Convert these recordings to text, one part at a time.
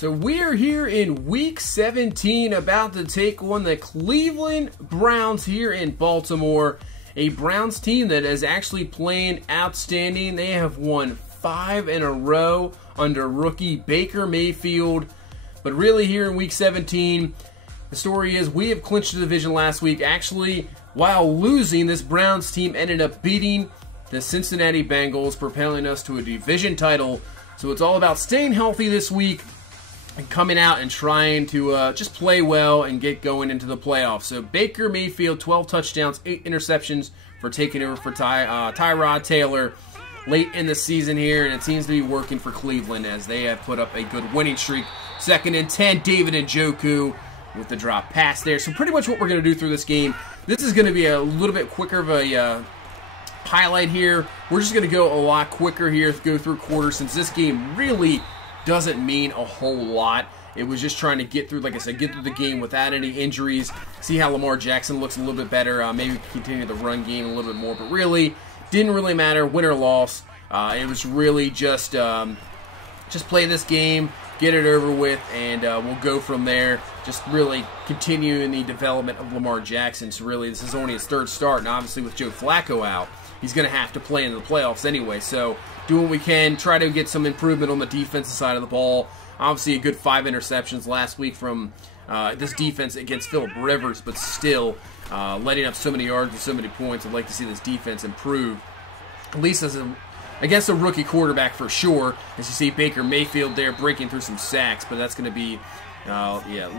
So we're here in Week 17 about to take on the Cleveland Browns here in Baltimore. A Browns team that is actually playing outstanding. They have won 5 in a row under rookie Baker Mayfield. But really here in Week 17, the story is we have clinched the division last week. Actually, while losing, this Browns team ended up beating the Cincinnati Bengals, propelling us to a division title. So it's all about staying healthy this week and coming out and trying to just play well and get going into the playoffs. So Baker Mayfield, 12 touchdowns, 8 interceptions for taking over for Tyrod Taylor late in the season here, and it seems to be working for Cleveland as they have put up a good winning streak. 2nd and 10, David Njoku with the drop pass there. So pretty much what we're going to do through this game, this is going to be a little bit quicker of a highlight here. We're just going to go a lot quicker here, go through quarters, since this game really doesn't mean a whole lot. It was just trying to get through, like I said, get through the game without any injuries, see how Lamar Jackson looks a little bit better, maybe continue the run game a little bit more, but really, didn't really matter, win or loss. It was really just play this game, get it over with, and we'll go from there. Just really continuing the development of Lamar Jackson. So really, this is only his 3rd start, and obviously with Joe Flacco out, he's going to have to play in the playoffs anyway. So do what we can, try to get some improvement on the defensive side of the ball. Obviously, a good 5 interceptions last week from this defense against Phillip Rivers, but still letting up so many yards and so many points. I'd like to see this defense improve, at least against a rookie quarterback for sure. As you see Baker Mayfield there breaking through some sacks, but that's going to be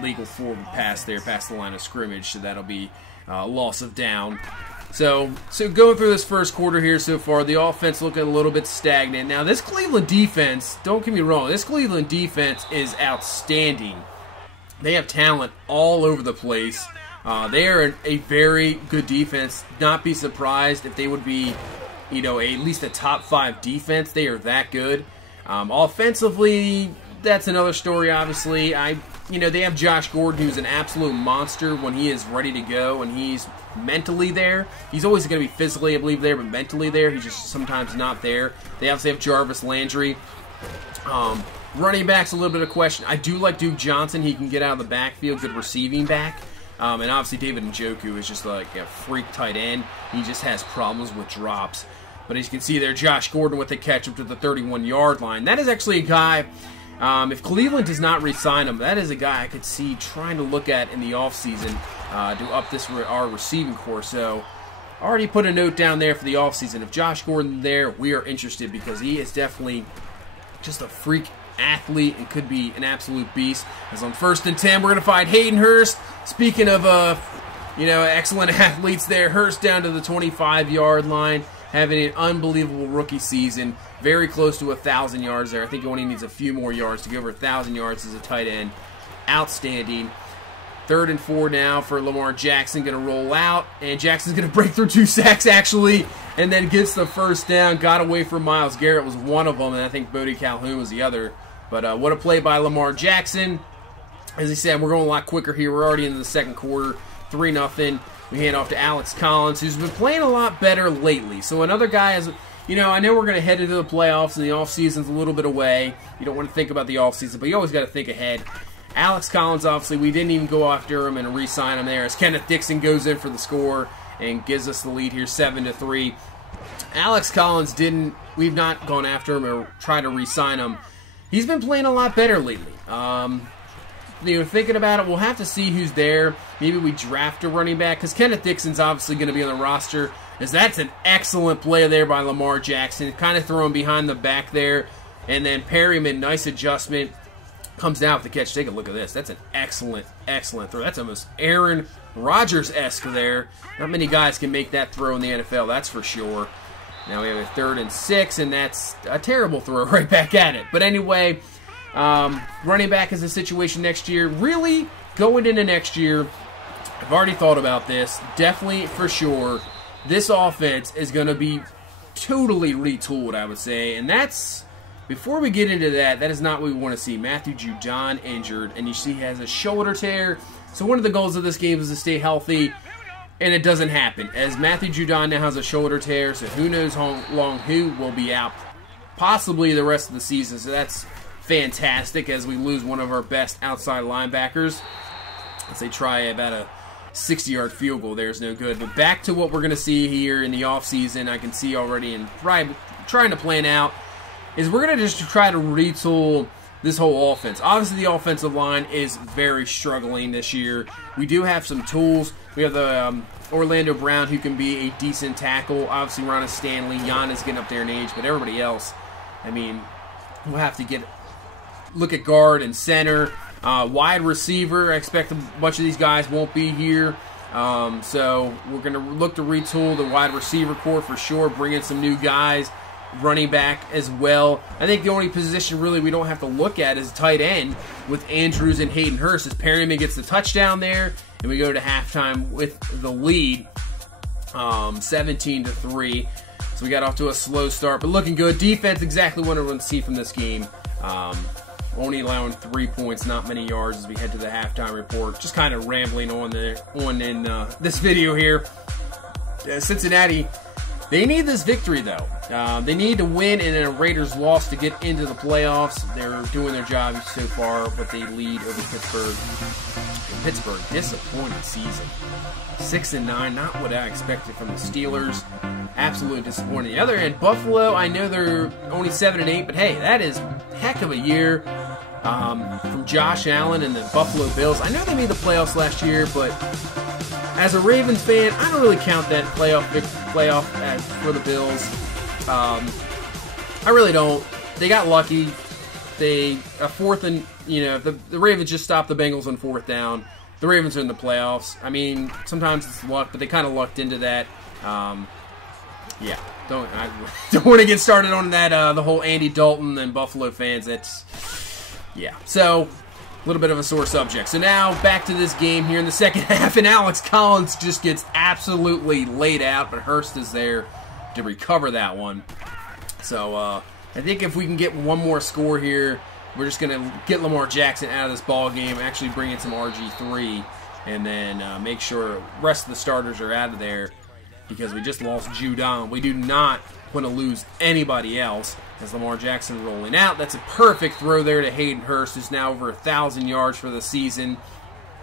legal forward pass there past the line of scrimmage, so that'll be loss of down. So going through this first quarter here so far, the offense looking a little bit stagnant. Now this Cleveland defense, don't get me wrong, this Cleveland defense is outstanding. They have talent all over the place. They are a very good defense. Not be surprised if they would be, at least a top 5 defense. They are that good. Offensively, that's another story, obviously. They have Josh Gordon, who's an absolute monster when he is ready to go and he's mentally there. He's always going to be physically, I believe, there, but mentally there, he's just sometimes not there. They obviously have Jarvis Landry. Running back's a little bit of a question. I do like Duke Johnson. He can get out of the backfield, good receiving back. And obviously David Njoku is just like a freak tight end. He just has problems with drops. But as you can see there, Josh Gordon with the catch up to the 31-yard line. That is actually a guy, if Cleveland does not re-sign him, that is a guy I could see trying to look at in the offseason to up our receiving core. So already put a note down there for the offseason. If Josh Gordon there, we are interested because he is definitely just a freak athlete and could be an absolute beast. As on 1st and 10, we're going to find Hayden Hurst. Speaking of, excellent athletes there, Hurst down to the 25-yard line, having an unbelievable rookie season. Very close to 1,000 yards there. I think he only needs a few more yards to go over 1,000 yards as a tight end. Outstanding. 3rd and 4 now for Lamar Jackson. Going to roll out, and Jackson's going to break through 2 sacks, actually, and then gets the 1st down. Got away from Myles Garrett was one of them, and I think Bodie Calhoun was the other. But what a play by Lamar Jackson. As I said, we're going a lot quicker here. We're already into the 2nd quarter, 3-0. We hand off to Alex Collins, who's been playing a lot better lately. So another guy is, I know we're going to head into the playoffs, and the offseason's a little bit away. You don't want to think about the offseason, but you always got to think ahead. Alex Collins, obviously, we didn't even go after him and re-sign him there, as Kenneth Dixon goes in for the score and gives us the lead here, 7-3. Alex Collins we've not gone after him or tried to re-sign him. He's been playing a lot better lately. Thinking about it, we'll have to see who's there. Maybe we draft a running back, because Kenneth Dixon's obviously going to be on the roster, as that's an excellent play there by Lamar Jackson. Kind of throwing behind the back there. And then Perryman, nice adjustment, comes down with the catch. Take a look at this. That's an excellent, excellent throw. That's almost Aaron Rodgers-esque there. Not many guys can make that throw in the NFL, that's for sure. Now we have a 3rd and 6, and that's a terrible throw right back at it. But anyway, running back is a situation next year. Really, going into next year, I've already thought about this. Definitely, for sure, this offense is going to be totally retooled, I would say. And that's, before we get into that, that is not what we want to see. Matthew Judon injured, and you see he has a shoulder tear. So one of the goals of this game is to stay healthy. And it doesn't happen, as Matthew Judon now has a shoulder tear, so who knows how long who will be out, possibly the rest of the season. So that's fantastic as we lose one of our best outside linebackers. As they try about a 60-yard field goal, there's no good. But back to what we're going to see here in the offseason, I can see already and trying to plan out, is we're going to just try to retool this whole offense. Obviously, the offensive line is very struggling this year. We do have some tools. We have the Orlando Brown, who can be a decent tackle. Obviously, Ron Stanley, Jan is getting up there in age, but everybody else, I mean, we'll have to look at guard and center. Wide receiver, I expect a bunch of these guys won't be here. So we're going to look to retool the wide receiver core for sure, bring in some new guys, running back as well. I think the only position really we don't have to look at is tight end with Andrews and Hayden Hurst, as Perryman gets the touchdown there, and we go to halftime with the lead, 17-3. So we got off to a slow start, but looking good. Defense, exactly what I want to see from this game. Only allowing 3 points, not many yards as we head to the halftime report. Just kind of rambling on in this video here. Cincinnati, they need this victory though. They need to win and a Raiders loss to get into the playoffs. They're doing their job so far, but they lead over Pittsburgh. And Pittsburgh, disappointing season. 6-9, not what I expected from the Steelers. Absolutely disappointing. The other end, Buffalo, I know they're only 7-8, but hey, that is a heck of a year from Josh Allen and the Buffalo Bills. I know they made the playoffs last year, but as a Ravens fan, I don't really count that playoff for the Bills. I really don't. They got lucky. The Ravens just stopped the Bengals on 4th down. The Ravens are in the playoffs. I mean, sometimes it's luck, but they kind of lucked into that. Yeah, I don't want to get started on that. The whole Andy Dalton and Buffalo fans. Yeah. So a little bit of a sore subject. So now back to this game here in the second half, and Alex Collins just gets absolutely laid out, but Hurst is there to recover that one. So I think if we can get one more score here, we're just going to get Lamar Jackson out of this ball game, actually bring in some RG3, and then make sure the rest of the starters are out of there, because we just lost Judon. We do not want to lose anybody else. As Lamar Jackson rolling out, that's a perfect throw there to Hayden Hurst, who's now over 1,000 yards for the season.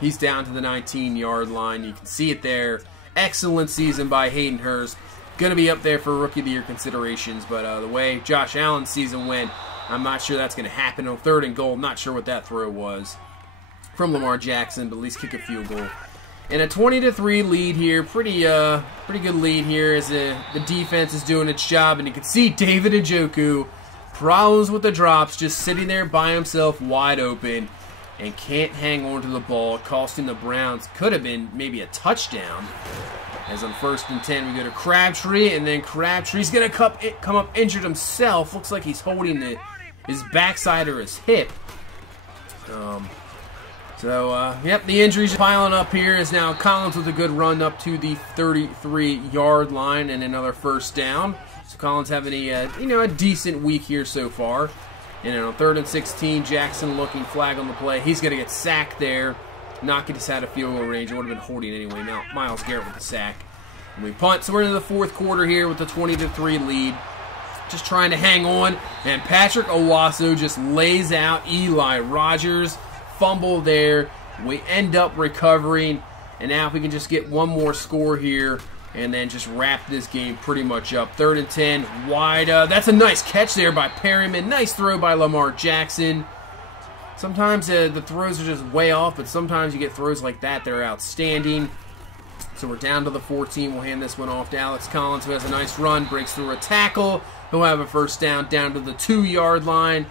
He's down to the 19-yard line. You can see it there. Excellent season by Hayden Hurst. Going to be up there for Rookie of the Year considerations, but the way Josh Allen's season went, I'm not sure that's going to happen on 3rd and goal. I'm not sure what that throw was from Lamar Jackson, but at least kick a field goal. And a 20-3 lead here, pretty good lead here as the defense is doing its job, and you can see David Njoku, problems with the drops, just sitting there by himself wide open and can't hang on to the ball, costing the Browns, could have been maybe a touchdown. As on 1st and 10, we go to Crabtree, and then Crabtree's going to come up injured himself. Looks like he's holding his backside or his hip. Yep, the injuries piling up here as now Collins with a good run up to the 33-yard line and another 1st down. So Collins having a decent week here so far. And then on 3rd and 16, Jackson looking, flag on the play. He's going to get sacked there. Not get us out of field goal range. It would have been holding anyway. Now Myles Garrett with the sack. And we punt. So we're into the 4th quarter here with the 20-3 lead. Just trying to hang on. And Patrick Owasso just lays out Eli Rogers. Fumble there. We end up recovering. And now if we can just get one more score here and then just wrap this game pretty much up. 3rd and 10. Wide. That's a nice catch there by Perryman. Nice throw by Lamar Jackson. Sometimes the throws are just way off, but sometimes you get throws like that that are outstanding. So we're down to the 14. We'll hand this one off to Alex Collins, who has a nice run, breaks through a tackle. He'll have a 1st down to the 2-yard line.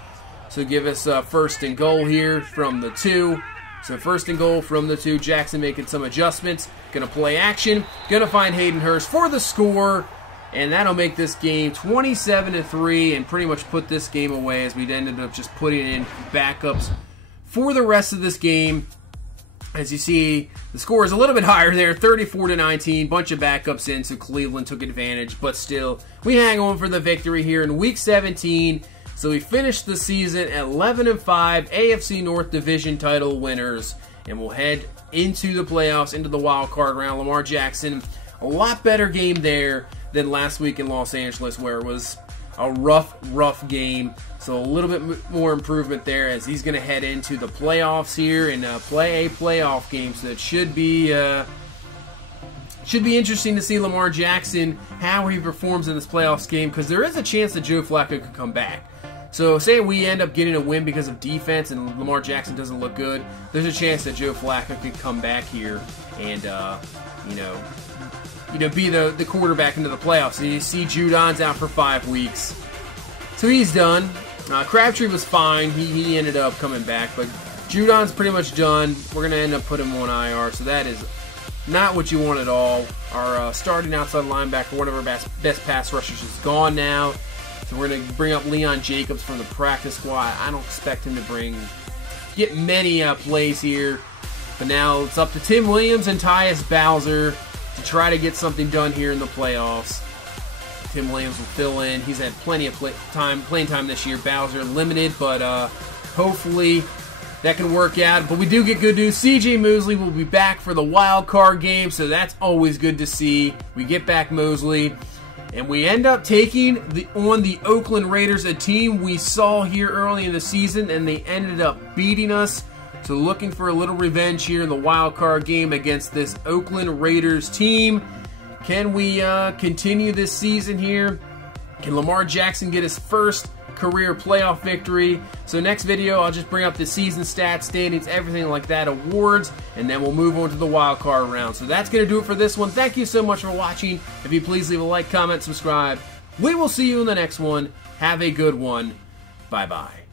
So give us 1st and goal here from the 2. So 1st and goal from the 2. Jackson making some adjustments. Going to play action. Going to find Hayden Hurst for the score. And that'll make this game 27-3 and pretty much put this game away, as we ended up just putting in backups for the rest of this game. As you see, the score is a little bit higher there, 34-19. Bunch of backups in, so Cleveland took advantage. But still, we hang on for the victory here in Week 17. So we finished the season at 11-5, AFC North Division title winners. And we'll head into the playoffs, into the wild card round. Lamar Jackson, a lot better game there than last week in Los Angeles, where it was a rough game. So a little bit more improvement there as he's going to head into the playoffs here and play a playoff game. So it should be interesting to see Lamar Jackson, how he performs in this playoffs game, because there is a chance that Joe Flacco could come back. So say we end up getting a win because of defense and Lamar Jackson doesn't look good, there's a chance that Joe Flacco could come back here and be the quarterback into the playoffs. And you see Judon's out for 5 weeks, so he's done. Crabtree was fine; he ended up coming back, but Judon's pretty much done. We're gonna end up putting him on IR, so that is not what you want at all. Our starting outside linebacker, one of our best pass rushers, is gone now. So we're going to bring up Leon Jacobs from the practice squad. I don't expect him to get many plays here. But now it's up to Tim Williams and Tyus Bowser to try to get something done here in the playoffs. Tim Williams will fill in. He's had plenty of playing time this year. Bowser limited, but hopefully that can work out. But we do get good news. C.J. Mosley will be back for the wild card game, so that's always good to see. We get back Mosley. And we end up taking on the Oakland Raiders, a team we saw here early in the season, and they ended up beating us. So looking for a little revenge here in the wild card game against this Oakland Raiders team. Can we continue this season here? Can Lamar Jackson get his first career playoff victory? So next video, I'll just bring up the season stats, standings, everything like that, awards, and then we'll move on to the wild card round. So that's going to do it for this one. Thank you so much for watching. If you please leave a like, comment, subscribe. We will see you in the next one. Have a good one. Bye-bye.